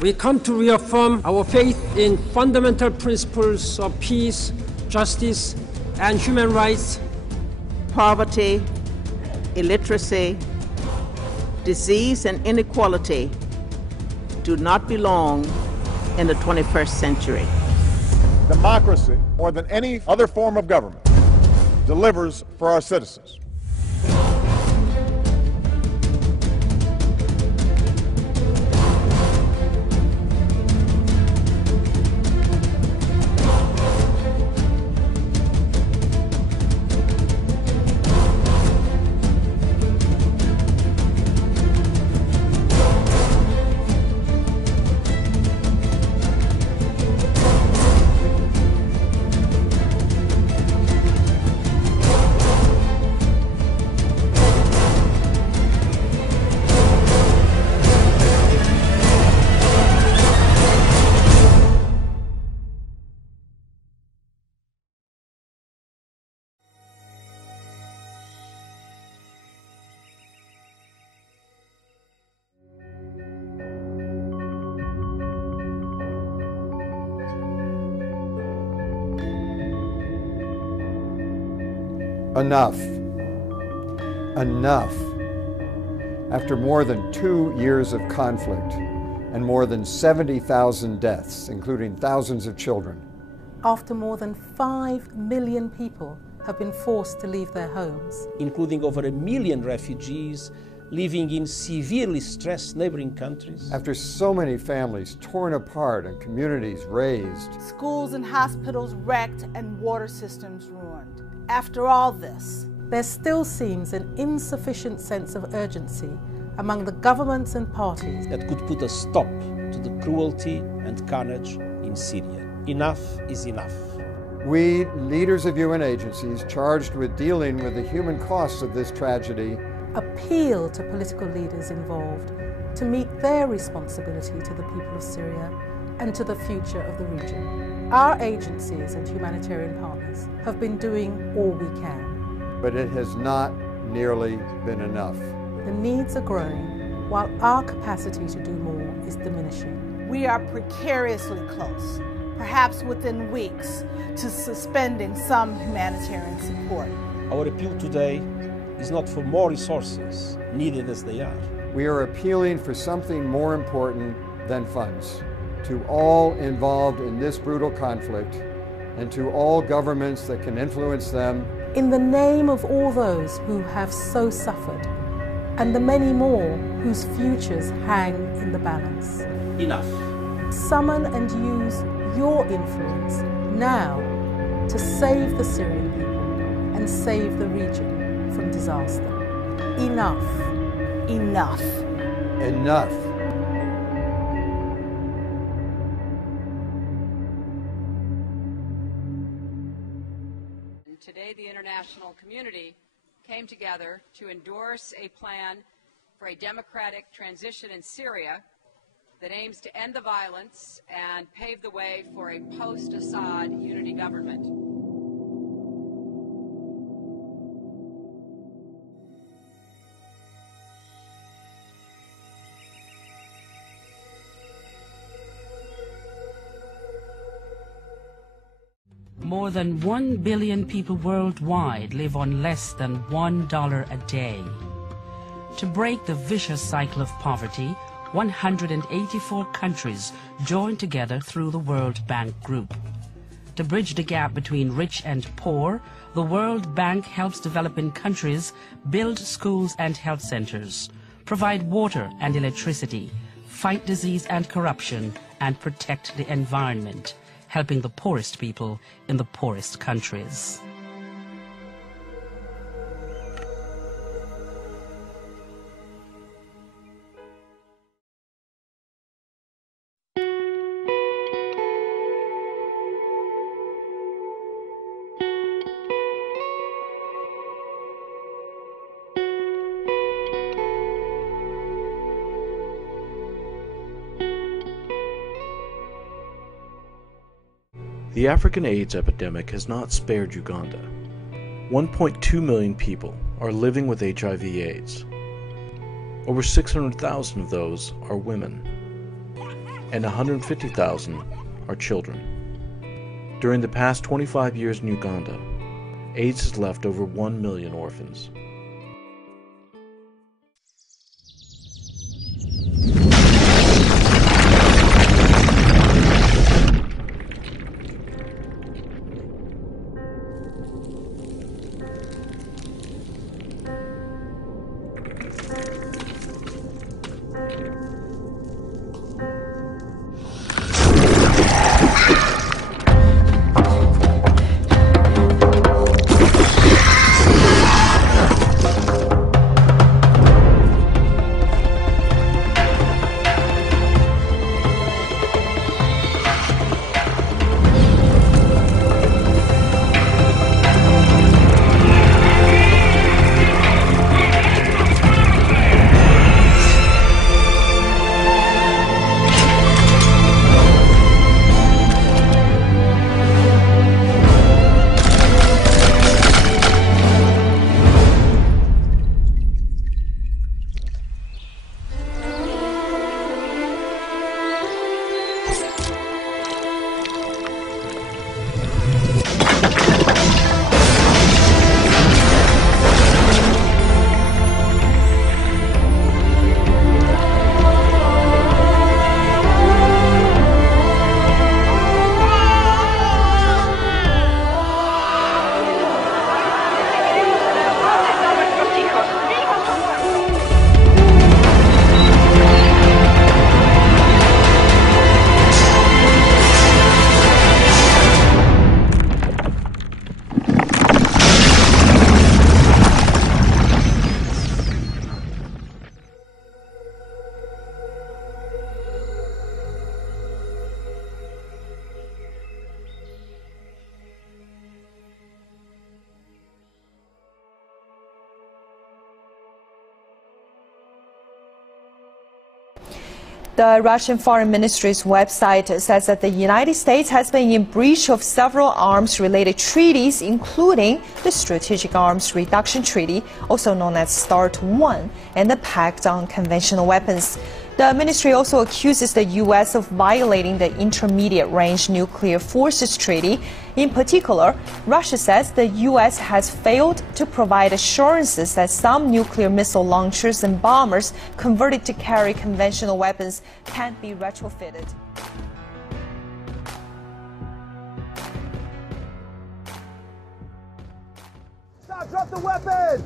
We come to reaffirm our faith in fundamental principles of peace, justice, and human rights. Poverty, illiteracy, disease, and inequality do not belong in the 21st century. Democracy, more than any other form of government, delivers for our citizens. Enough. Enough. After more than 2 years of conflict and more than 70,000 deaths, including thousands of children. After more than 5 million people have been forced to leave their homes. Including over 1 million refugees living in severely stressed neighboring countries. After so many families torn apart and communities razed. Schools and hospitals wrecked and water systems ruined. After all this, there still seems an insufficient sense of urgency among the governments and parties that could put a stop to the cruelty and carnage in Syria. Enough is enough. We, leaders of UN agencies charged with dealing with the human costs of this tragedy, appeal to political leaders involved to meet their responsibility to the people of Syria and to the future of the region. Our agencies and humanitarian partners have been doing all we can. But it has not nearly been enough. The needs are growing, while our capacity to do more is diminishing. We are precariously close, perhaps within weeks, to suspending some humanitarian support. Our appeal today is not for more resources, needed as they are. We are appealing for something more important than funds. To all involved in this brutal conflict, and to all governments that can influence them. In the name of all those who have so suffered, and the many more whose futures hang in the balance. Enough. Summon and use your influence now to save the Syrian people and save the region from disaster. Enough. Enough. Enough. Today, the international community came together to endorse a plan for a democratic transition in Syria that aims to end the violence and pave the way for a post-Assad unity government. More than 1 billion people worldwide live on less than $1 a day. To break the vicious cycle of poverty, 184 countries joined together through the World Bank Group. To bridge the gap between rich and poor, the World Bank helps developing countries build schools and health centers, provide water and electricity, fight disease and corruption, and protect the environment, helping the poorest people in the poorest countries. The African AIDS epidemic has not spared Uganda. 1.2 million people are living with HIV/AIDS. Over 600,000 of those are women. and 150,000 are children. During the past 25 years in Uganda, AIDS has left over 1 million orphans. The Russian Foreign Ministry's website says that the United States has been in breach of several arms-related treaties, including the Strategic Arms Reduction Treaty, also known as START I, and the Pact on Conventional Weapons. The ministry also accuses the U.S. of violating the Intermediate Range Nuclear Forces Treaty. In particular, Russia says the U.S. has failed to provide assurances that some nuclear missile launchers and bombers converted to carry conventional weapons can't be retrofitted. Stop! Drop the weapon!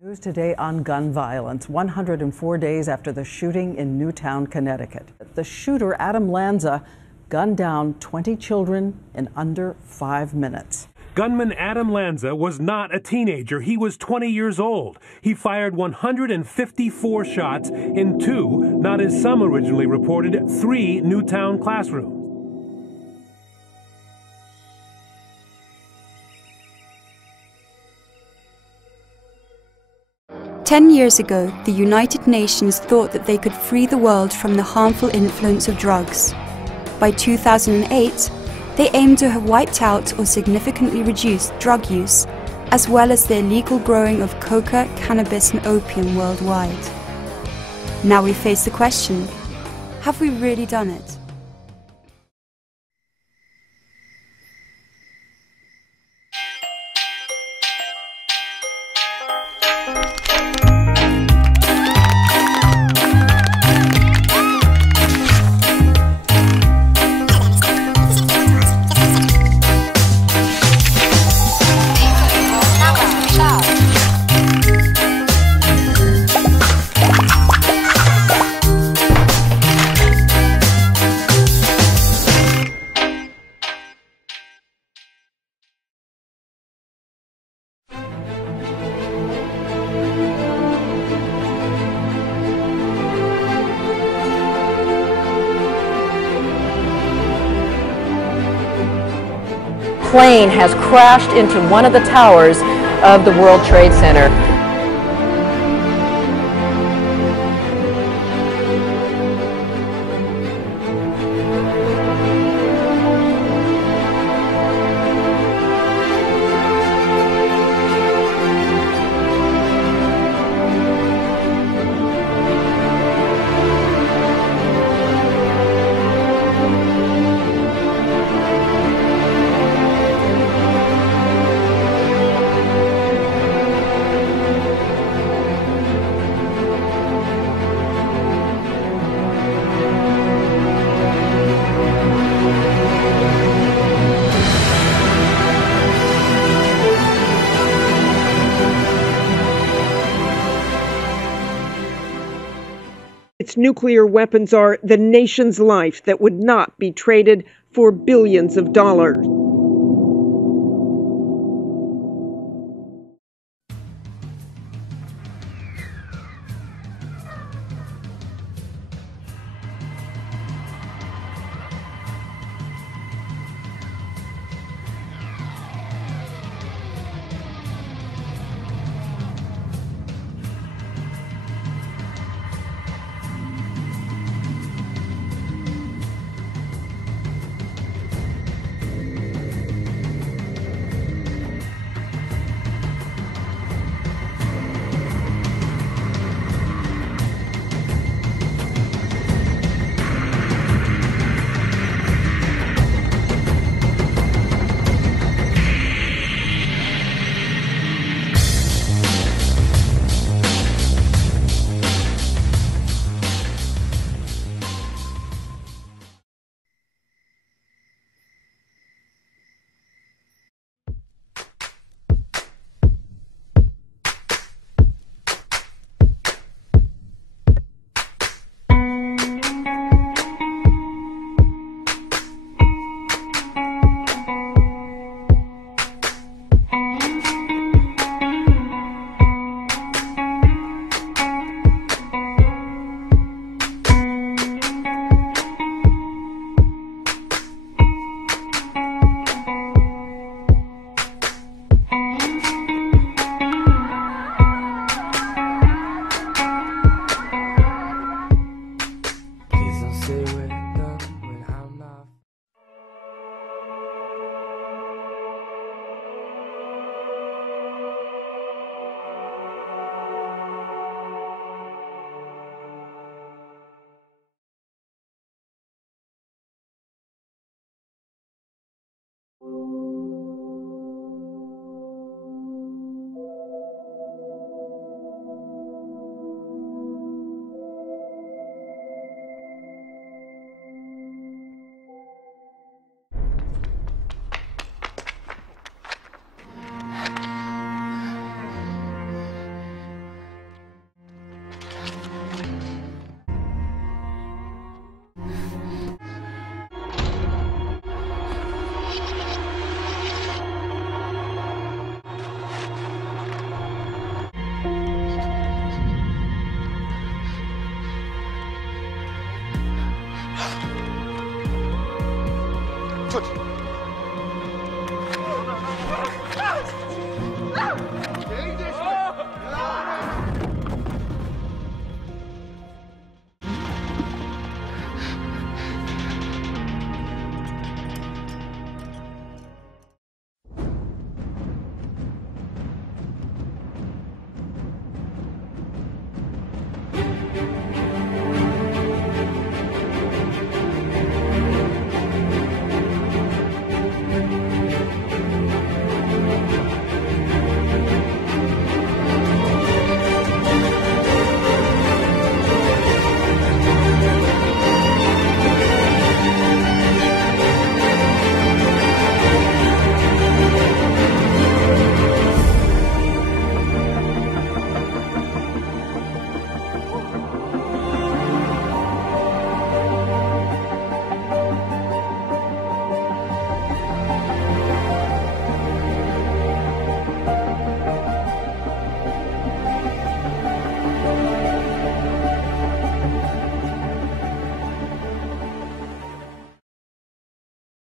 News today on gun violence, 104 days after the shooting in Newtown, Connecticut. The shooter, Adam Lanza, gunned down 20 children in under 5 minutes. Gunman Adam Lanza was not a teenager. He was 20 years old. He fired 154 shots in 2, not as some originally reported, 3 Newtown classrooms. 10 years ago, the United Nations thought that they could free the world from the harmful influence of drugs. By 2008, they aimed to have wiped out or significantly reduced drug use, as well as the illegal growing of coca, cannabis and opium worldwide. Now we face the question, have we really done it? Plane has crashed into one of the towers of the World Trade Center. nuclear weapons are the nation's life that would not be traded for billions of dollars.